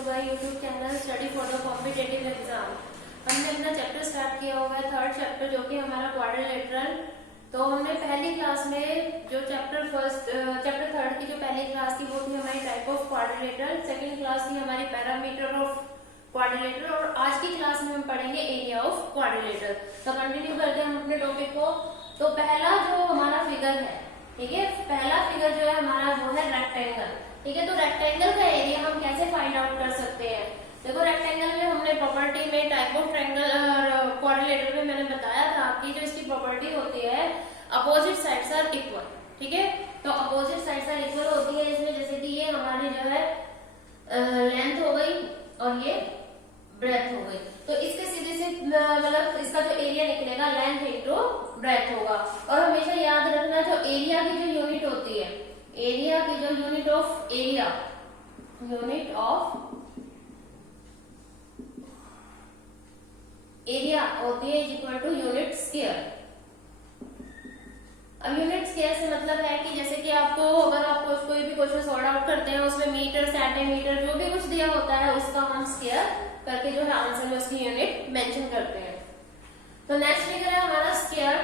To my YouTube channel study for the competitive exam. हमने अपना chapter start किया हुआ है, थर्ड चैप्टर, जो कि हमारा क्वाड्रिलेटरल। तो हमने पहली क्लास में जो चैप्टर थर्ड की जो पहली क्लास थी वो थी हमारी type of quadrilateral, second class थी हमारी पैरामीटर ऑफ क्वाड्रिलेटरल, और आज की क्लास में हम पढ़ेंगे एरिया ऑफ क्वाड्रिलेटरल। तो कंटिन्यू करते हैं हम अपने टॉपिक को। तो पहला जो हमारा फिगर है, ठीक है, पहला फिगर जो है हमारा वो है रेक्टेंगल। ठीक है, तो रेक्टेंगल का एरिया हम कैसे फाइंड आउट कर सकते हैं? देखो, रेक्टेंगल में हमने प्रॉपर्टी में टाइप ऑफ ट्रायंगल और क्वाड्रिलेटरल में मैंने बताया था कि जो इसकी प्रॉपर्टी होती है अपोजिट साइड्स आर इक्वल। ठीक है, तो अपोजिट साइड्स आर इक्वल होती है इसमें, जैसे कि ये हमारी जो है लेंथ हो गई और ये ब्रेथ हो गई। तो इसके सीधे से मतलब इसका जो एरिया निकलेगा लेंथ इंटू ब्रेथ होगा। और हमेशा याद रखना जो एरिया की जो यूनिट होती है, एरिया की जो unit of area, unit of area होती है is equal to unit square. अब यूनिट स्क्वायर से मतलब है कि जैसे कि आपको अगर आपको कोई भी क्वेश्चन सॉल्व आउट करते हैं उसमें मीटर, सेंटीमीटर जो भी कुछ दिया होता है उसका हम स्क्वायर करके जो है आंसर में उसकी यूनिट मेंशन करते हैं। तो नेक्स्ट फिगर है हमारा स्क्वायर।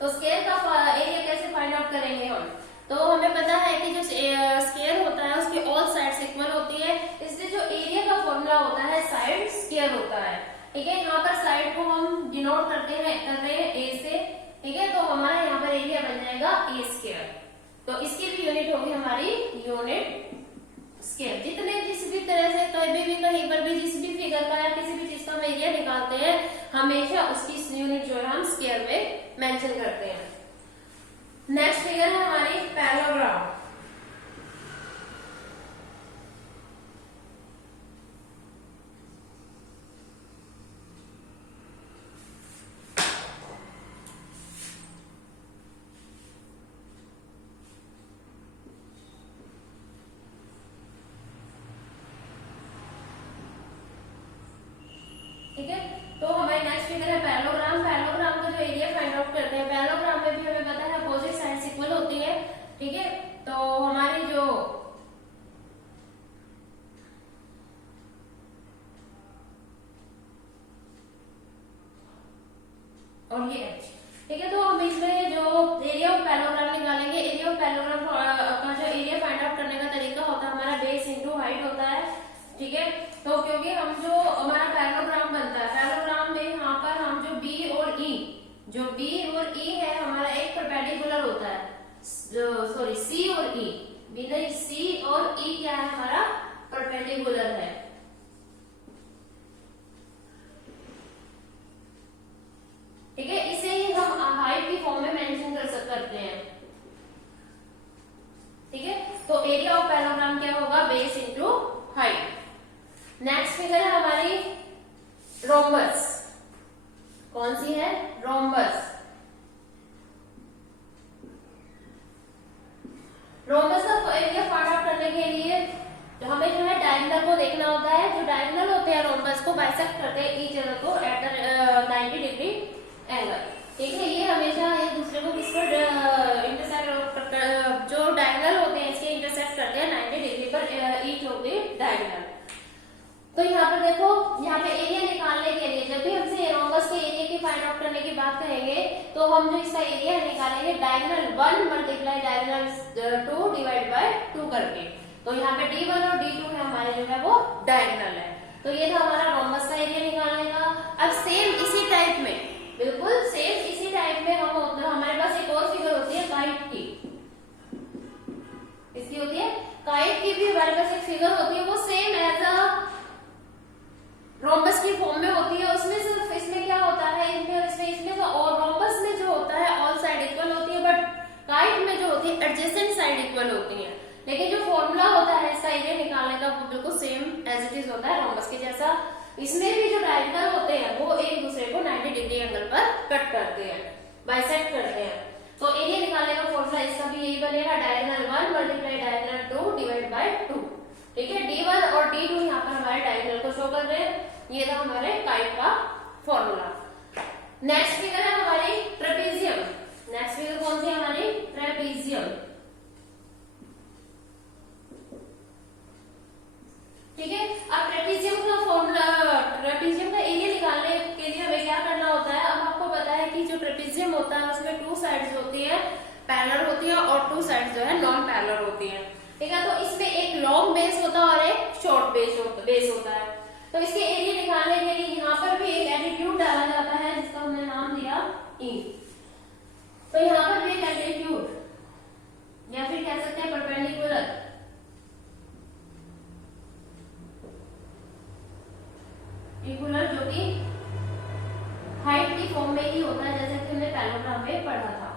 तो स्क्वायर का एरिया कैसे फाइंड आउट करेंगे हम? तो हमें पता है कि जो स्क्वायर होता है उसकी ऑल साइड्स इक्वल होती है, इसलिए जो एरिया का फॉर्मूला होता है साइड स्क्वायर होता है। ठीक है, यहाँ पर साइड को हम डिनोट कर रहे हैं ए से। ठीक है, तो हमारा यहाँ पर एरिया बन जाएगा ए स्क्वायर। तो इसकी भी यूनिट होगी हमारी यूनिट स्क्वायर। जितने जिस भी तरह से कभी भी कहीं पर भी जिस भी फिगर का या किसी भी चीज का हम एरिया निकालते हैं हमेशा उसकी यूनिट जो है हम स्क्वायर में मेंशन करते हैं। नेक्स्ट फिगर है हमारी पैरेललोग्राम। ठीक है, तो हमारी नेक्स्ट फिगर है पैरेललोग्राम। पैरेललोग्राम का जो एरिया फाइंड आउट करते हैं, पैरेललोग्राम में भी हमें पता है अपोजिट साइड्स इक्वल होती है। ठीक है, तो हमारी जो और ये एच। ठीक है, तो हम इसमें जो एरिया ऑफ पैरेललोग्राम निकालेंगे, एरिया ऑफ पैरेललोग्राम का जो एरिया फाइंड आउट करने का तरीका होता है हमारा बेस इंटू हाइट होता है। ठीक है, तो क्योंकि हम जो हमारा पैरेललोग्राम बनता है, पैरेललोग्राम में यहाँ पर हम जो बी और ई, जो बी और ई है हमारा एक परपेंडिकुलर होता है, सॉरी सी और ई, बी नहीं, सी और ई क्या है हमारा परपेंडिकुलर है। ठीक है, इसे ही हम हाइट की फॉर्म में मेंशन करते हैं। ठीक है, तो एरिया ऑफ पैरेललोग्राम क्या होगा? Base into height. Next figure है हमारी रोम्बस। कौन सी है? रोम्बस। रोम्बस का एरिया फाइंड आउट करने के लिए हमें जो है डायगोनल को देखना होता है। जो डायगोनल होते हैं रोम्बस को बाइसेक्ट करते हैं ईच अदर को एट 90 डिग्री एंगल। ठीक है, ये हमेशा एक दूसरे को किस पर इंटरसेक्ट, जो डायगोनल होते हैं इसके इंटरसेक्ट करते हैं 90 डिग्री पर ईच ऑफ द डायगोनल। तो यहाँ पर देखो, यहाँ पे एरिया निकालने के लिए जब भी हमसे रोम्बस के एरिया की फाइंड आउट करने की बात करेंगे तो हम जो इसका एरिया निकालेंगे diagonal 1 multiply diagonal 2 divide by 2 करके। तो यहाँ पे D1 और D2 है हमारे जो है वो डायगोनल है। तो ये था हमारा रोम्बस का एरिया निकालने का। अब सेम इसी टाइप में, बिल्कुल सेम इसी टाइप में हमारे पास एक और फिगर होती है काइट की। इसकी होती है काइट की भी हमारे पास एक फिगर होती है, वो सेम एज अ रोम्बस की फॉर्म में होती है। उसमें सिर्फ इसमें क्या होता है, इसमें तो और रोम्बस में जो होता है ऑल साइड इक्वल होती है, बट काइट में जो होती है एडजेसेंट साइड इक्वल होती है। लेकिन जो फॉर्मूला होता है इसका एरिया निकालने का वो बिल्कुल सेम एज इट इज होता है रोम्बस के जैसा। इसमें भी जो डायगोनल होते हैं वो एक दूसरे को 90 डिग्री एंगल पर कट करते हैं, बाइसेक्ट करते हैं। तो एरिया निकालने का फॉर्मूला इसका भी यही बनेगा, diagonal 1 multiply diagonal 2 divide by 2। ठीक है, D1 और D2 यहाँ पर हमारे डायगोनल को शो कर रहे हैं। ये था हमारे काइट का फॉर्मूला। नेक्स्ट फिगर है हमारी ट्रेपेजियम। नेक्स्ट फिगर कौन सी है हमारी? ट्रेपेजियम। और टू साइड्स जो है नॉन पैरेलल होती हैं, ठीक है। तो इसमें एक लॉन्ग बेस होता है और एक शॉर्ट बेस होता है। तो इसके एरिया निकालने के लिए यहाँ पर भी एक एटीट्यूड डाला जाता है जिसका हमने नाम दिया ई। तो यहाँ पर भी एक एटीट्यूड या फिर कह सकते हैं परपेंडिकुलर जो कि हाइट की फॉर्म में ही होता है, जैसे कि हमने पैराग्राफ में पढ़ा था,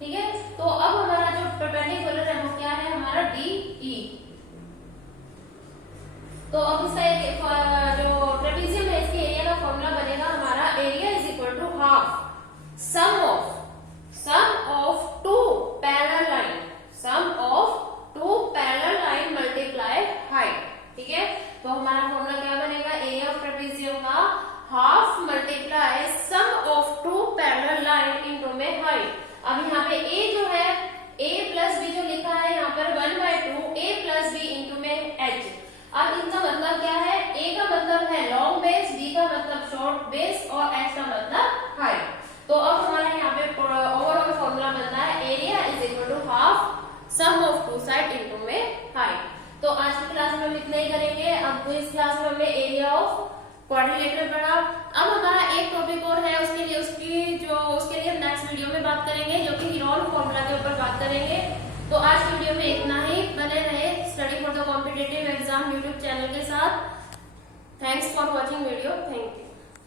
ठीक है। तो अब हमारा जो परपेंडिकुलर है वो क्या है, हमारा डी ई। तो अब इसका जो ट्रेपेजियम है इसके एरिया का फॉर्मूला बनेगा हमारा area is equal to half sum of two parallel line multiply height, ठीक है। तो हमारा फॉर्मूला क्या बनेगा, एरिया ऑफ ट्रेपेजियम का half multiply sum of two parallel line into में हाइट। अब यहाँ पे a जो है a प्लस बी जो लिखा है यहाँ पर 1/2 a प्लस बी इंटू में h। अब इनका मतलब क्या है, a का मतलब है लॉन्ग बेस, b का मतलब शॉर्ट बेस और h का मतलब हाइट। तो अब हमारा यहाँ पे ओवरऑल फॉर्मूला बनता है area is equal to half sum of two side into में हाइट। तो आज की क्लास में हम इतना ही करेंगे। अब इस क्लास में हमने एरिया ऑफ क्वाड्रिलेटरल पढ़ा। अब हमारा एक टॉपिक और है, उसके लिए हम नेक्स्ट वीडियो में बात करेंगे, जो कि हीरोन फॉर्मूला के ऊपर बात करेंगे। तो आज की वीडियो में इतना ही। बने रहे study for the competitive exam YouTube channel के साथ। Thanks for watching video. Thank you.